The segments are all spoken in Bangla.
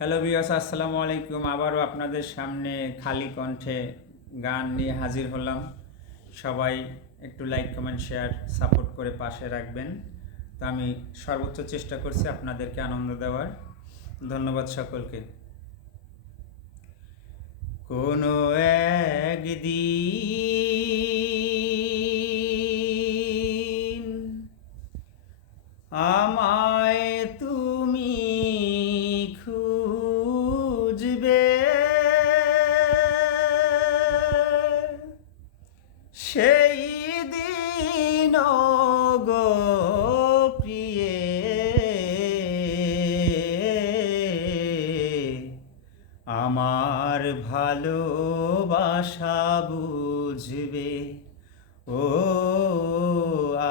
হ্যালো ভিউয়ার্স, আসসালামু আলাইকুম। আবারও আপনাদের সামনে খালি কণ্ঠে গান নিয়ে হাজির হলাম। সবাই একটু লাইক, কমেন্ট, শেয়ার, সাপোর্ট করে পাশে রাখবেন। তো আমি সর্বোচ্চ চেষ্টা করছি আপনাদেরকে আনন্দ দেওয়ার। ধন্যবাদ সকলকে। কোনো একদিন আমায় তুমি খুঁজবে, সেই দিন গো প্রিয়ে আমার ভালোবাসা বুঝবে। ও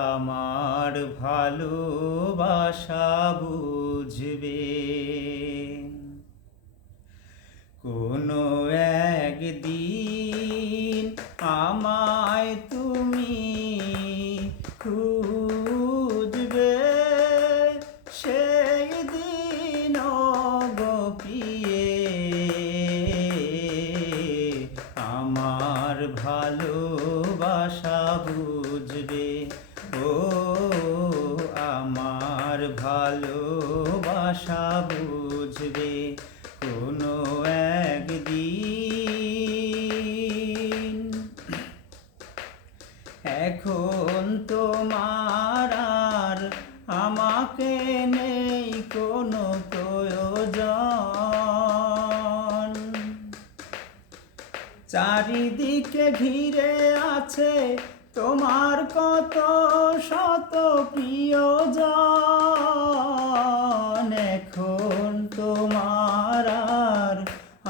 আমার ভালোবাসা বুঝবে। কোনো একদিন আমায় তুমি খুঁজবে, সেই দিন গো প্রিয়ে আমার ভালোবাসা বুঝবে। ও আমার ভালোবাসা বুঝবে। কোনো একদিন এখন তোমার আর আমাকে নেই কোনো প্রয়োজন, চারিদিকে ঘিরে আছে তোমার কত শত প্রিয়জন। এখন তোমার আর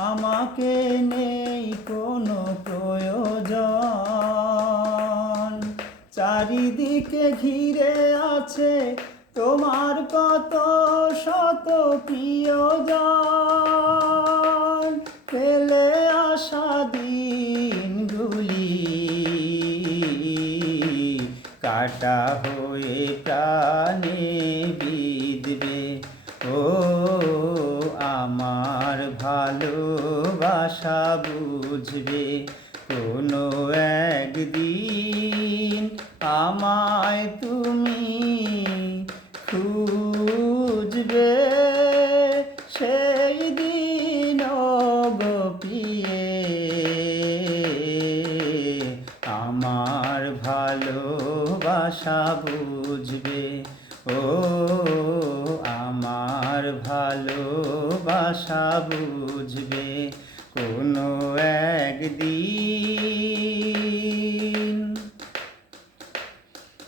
আমাকে নেই কোনো প্রয়োজন, চারিদিকে ঘিরে আছে তোমার কত শত প্রিয়জন। ফেলে আসা দিনগুলি কাটা হয়ে প্রাণে বিঁধবে। ও আমার ভালোবাসা বুঝবে। কোনো একদিন আমায় তুমি খুঁজবে, সেই দিন গো প্রিয়ে আমার ভালোবাসা বুঝবে। ও আমার ভালোবাসা বুঝবে। কোনো একদিন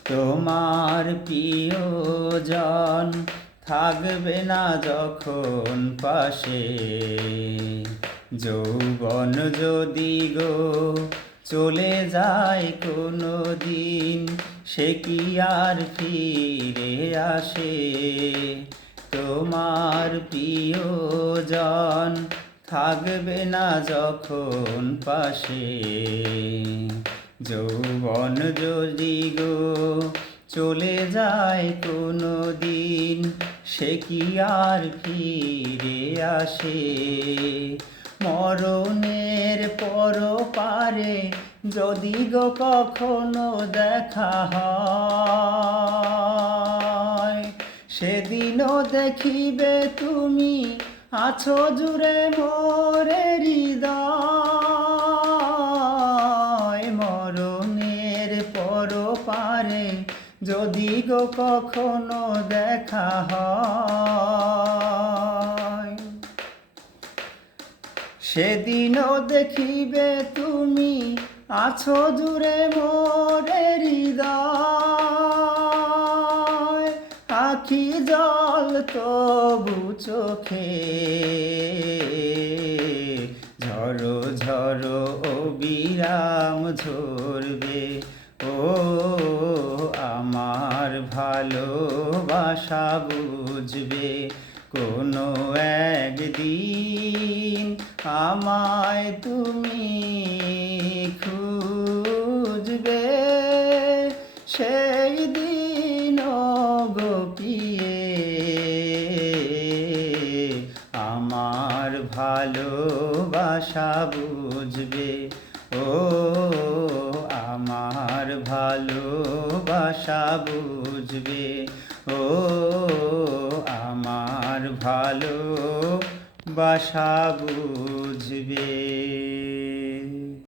তোমার প্রিয়জন থাকবে না যখন পাশে, যৌবন যদি গো চলে যায় কোনো দিন, সে কি আর ফিরে আসে? তোমার প্রিয়জন থাকবে না যখন পাশে, যৌবন যদি গো চলে যায় কোনো দিন, সে কি আর ফিরে আসে? মরণের পর পারে যদি গো কখনো দেখা হয়, সেদিনও দেখিবে তুমি আছো জুড়ে মোরে হৃদয়। মরণের পর পারে যদি গো কখনো দেখা হয়, সেদিনও দেখিবে তুমি আছো জুড়ে মোরে হৃদয়। আখি জল তবু চোখে ঝরো ঝরো অবিরাম ঝরবে। ও আমার ভালোবাসা বুঝবে। কোনো একদিন আমায় তুমি খুঁজবে, সেই দিন গো প্রিয়ে আমার ভালোবাসা বুঝবে, ও আমার ভালোবাসা বুঝবে, ও আমার ভালোবাসা বুঝবে।